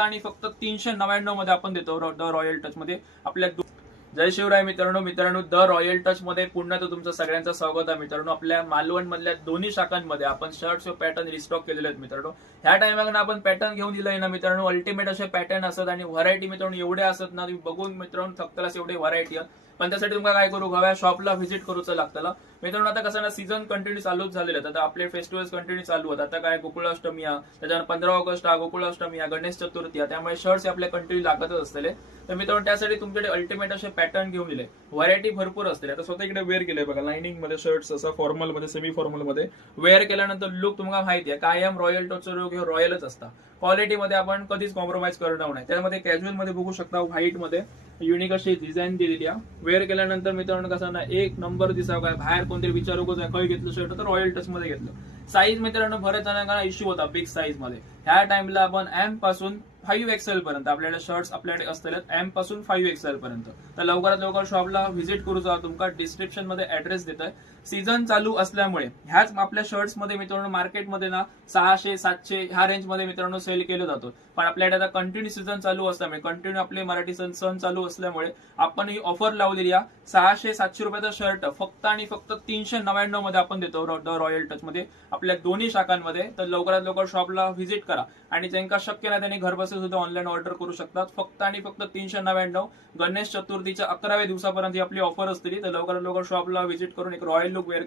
आणि फक्त 399 मध्ये आपण देतो द रॉयल टच मध्ये आपल्या जय शिवराय मित्रांनो द रॉयल टच मध्ये पुन्हा तर तुमचं सगळ्यांचं स्वागत आहे मित्रांनो। आपल्या मालवण मधल्या दोन्ही शाखांमध्ये आपण शर्ट्स व पॅटर्न रिस्टॉक केलेले आहेत मित्रांनो। ह्या टायमाला आपण पॅटर्न घेऊन दिलंय ना मित्रांनो, अल्टिमेट असे पॅटर्न असतात आणि व्हरायटी मित्रांनो एवढे असतात ना, तुम्ही बघून मित्रांनो थकतलाच एवढे व्हरायटी आहे। पण त्यासाठी तुम्हाला काय करू हव्या शॉपला व्हिजिट करूचं लागतं मित्रांनो। आता कसं ना सीझन कंटिन्यू चालूच झालेले आहेत, आता आपले फेस्टिवल्स कंटिन्यू चालू आहेत। आता काय गोकुळाष्टमी आहे, त्याच्यानंतर 15 ऑगस्ट हा गोकुळाष्टमी आहे, गणेश चतुर्थी आहे, त्यामुळे शर्ट्स आपले कंटिन्यू लागतच असते। तर मित्रांनो त्यासाठी तुमच्याकडे अल्टिमेट असे पॅटर्न घेऊन दिले, व्हरायटी भरपूर असते। आता स्वतः इकडे वेअर केलंय बघा, लाइनिंग मध्ये शर्ट्स असं फॉर्मल मध्ये सेमी फॉर्मल मध्ये वेअर केल्यानंतर लुक तुम्हाला माहिती आहे कायम रॉयल टचचा लुक हे रॉयलच असता। क्वालिटी मध्ये आपण कधीच कॉम्प्रोमाइज करणार नाही। त्यामध्ये कॅज्युअल मध्ये बघू शकता व्हाईट मध्ये युनिक अशी डिझाईन दिलेली आहे। वेअर केल्यानंतर मित्रांनो कसं ना एक नंबर दिसावं, काय बाहेर कोणतरी विचारू काय खय घेतलं शर्ट तर रॉयल टच मध्ये घेतलं। साईज मित्रांनो बरेच जणांना इश्यू होता बिग साईज मध्ये, ह्या टाइमला आपण एम पासून 5XL पर्यंत आपल्याकडे शर्ट्स आपल्याकडे असतात, एम पासून 5XL पर्यंत। तर लवकरात लवकर शॉपला व्हिजिट करू जा, तुमका डिस्क्रिप्शन मध्ये ऍड्रेस देतोय। सीझन चालू असल्यामुळे ह्याच आपल्या शर्ट्स मध्ये मित्रांनो मार्केटमध्ये ना 600-700 ह्या रेंज मध्ये मित्रांनो सेल केलं जातो, पण आपल्याकडे आता कंटिन्यू सीझन चालू असल्यामुळे कंटिन्यू आपले मराठी सण चालू असल्यामुळे आपण ही ऑफर लावलेली आहे। 600-700 रुपयाचा शर्ट फक्त आणि फक्त 399 मध्ये आपण देतो द रॉयल टच मध्ये आपल्या दोन्ही शाखांमध्ये। तर लवकरात लवकर शॉपला व्हिजिट करा आणि ज्यांना शक्य नाही त्यांनी घर बसल्या सुद्धा ऑनलाईन ऑर्डर करू शकतात। फक्त आणि फक्त 399 गणेश चतुर्थीच्या 11व्या दिवसापर्यंत ही आपली ऑफर असते। तर लवकरात लवकर शॉपला व्हिजिट करून एक रॉयल लुक वेअर